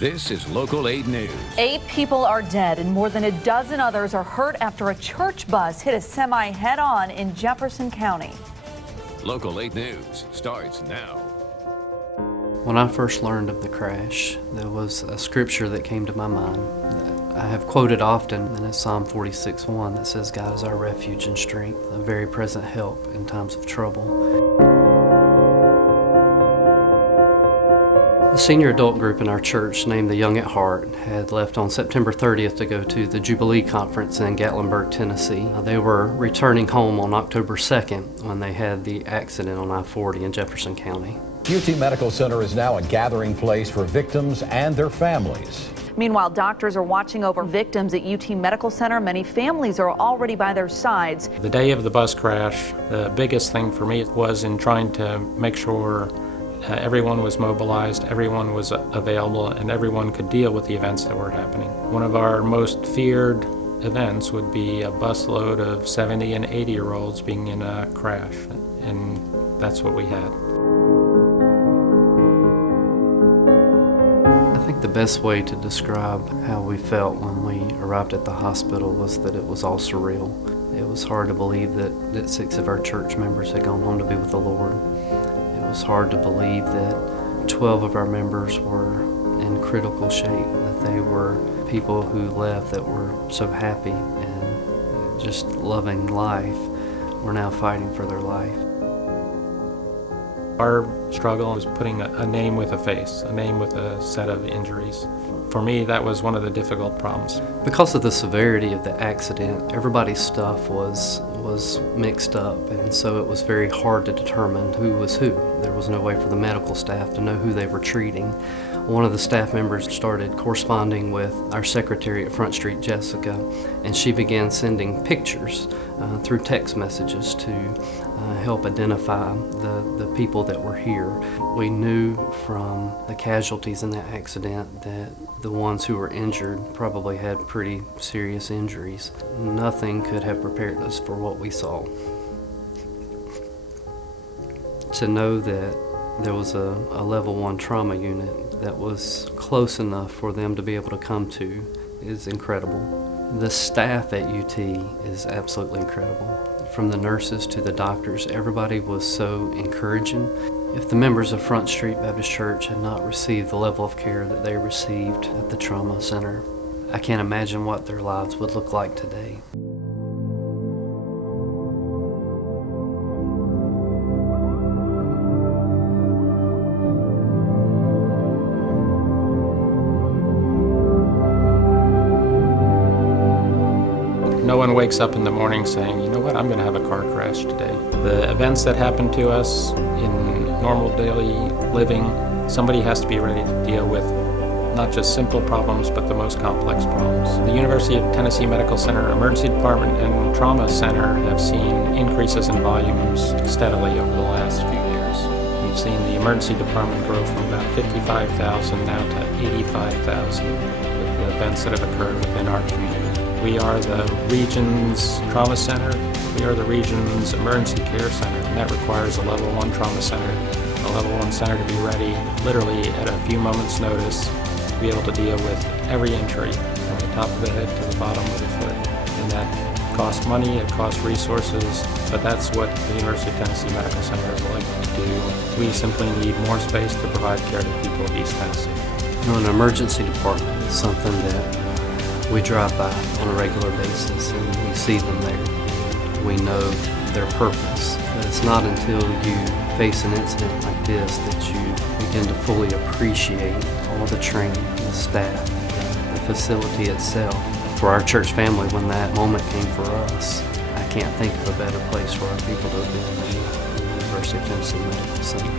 This is Local 8 News. 8 people are dead and more than a dozen others are hurt after a church bus hit a semi head-on in Jefferson County. Local 8 News starts now. When I first learned of the crash, there was a scripture that came to my mind that I have quoted often, and it's Psalm 46:1 that says, "God is our refuge and strength, a very present help in times of trouble." The senior adult group in our church, named the Young at Heart, had left on September 30th to go to the Jubilee Conference in Gatlinburg, Tennessee. They were returning home on October 2nd when they had the accident on I-40 in Jefferson County. UT Medical Center is now a gathering place for victims and their families. Meanwhile, doctors are watching over victims at UT Medical Center. Many families are already by their sides. The day of the bus crash, the biggest thing for me was in trying to make sure everyone was mobilized, everyone was available, and everyone could deal with the events that were happening. One of our most feared events would be a busload of 70 and 80-year-olds being in a crash, and that's what we had. I think the best way to describe how we felt when we arrived at the hospital was that it was all surreal. It was hard to believe that 6 of our church members had gone home to be with the Lord. It was hard to believe that 12 of our members were in critical shape, that they were people who left that were so happy and just loving life were now fighting for their life. Our struggle was putting a name with a face, a name with a set of injuries. For me, that was one of the difficult problems. Because of the severity of the accident, everybody's stuff was mixed up, and so it was very hard to determine who was who. There was no way for the medical staff to know who they were treating. One of the staff members started corresponding with our secretary at Front Street, Jessica, and she began sending pictures through text messages to help identify the people that were here. We knew from the casualties in that accident that the ones who were injured probably had pretty serious injuries. Nothing could have prepared us for what we saw. To know that there was a level 1 trauma unit that was close enough for them to be able to come to is incredible. The staff at UT is absolutely incredible. From the nurses to the doctors, everybody was so encouraging. If the members of Front Street Baptist Church had not received the level of care that they received at the trauma center, I can't imagine what their lives would look like today. No one wakes up in the morning saying, you know what, I'm going to have a car crash today. The events that happen to us in normal daily living, somebody has to be ready to deal with not just simple problems, but the most complex problems. The University of Tennessee Medical Center Emergency Department and Trauma Center have seen increases in volumes steadily over the last few years. We've seen the emergency department grow from about 55,000 now to 85,000 with the events that have occurred within our community. We are the region's trauma center. We are the region's emergency care center, and that requires a level 1 trauma center, a level 1 center to be ready literally at a few moments' notice to be able to deal with every injury from the top of the head to the bottom of the foot. And that costs money, it costs resources, but that's what the University of Tennessee Medical Center is elected to do. We simply need more space to provide care to people of East Tennessee. You know, an emergency department is something that we drive by on a regular basis and we see them there. We know their purpose, but it's not until you face an incident like this that you begin to fully appreciate all the training, the staff, the facility itself. For our church family, when that moment came for us, I can't think of a better place for our people to have been than the University of Tennessee Medical Center.